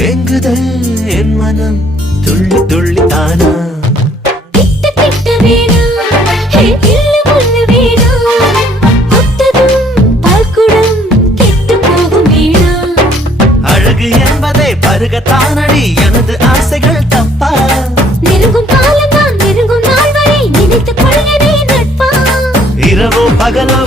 எங்குதல் என் மனம் துள்ளி துள்ளி தானா திட்ட திட்ட வேணாம் இல்ல முள்ள வேணாம் ஒத்ததும் பால்குடம் கெட்டு போகும் வேணாம் அழகு என்பதை பருகத்தானடி எனது ஆசைகள் தப்பா நெருங்கும் காலம் நான் நெருங்கும் நாள் வரை நினைத்துக் கொள்கிறேன் நட்பா இரவோ பகலோ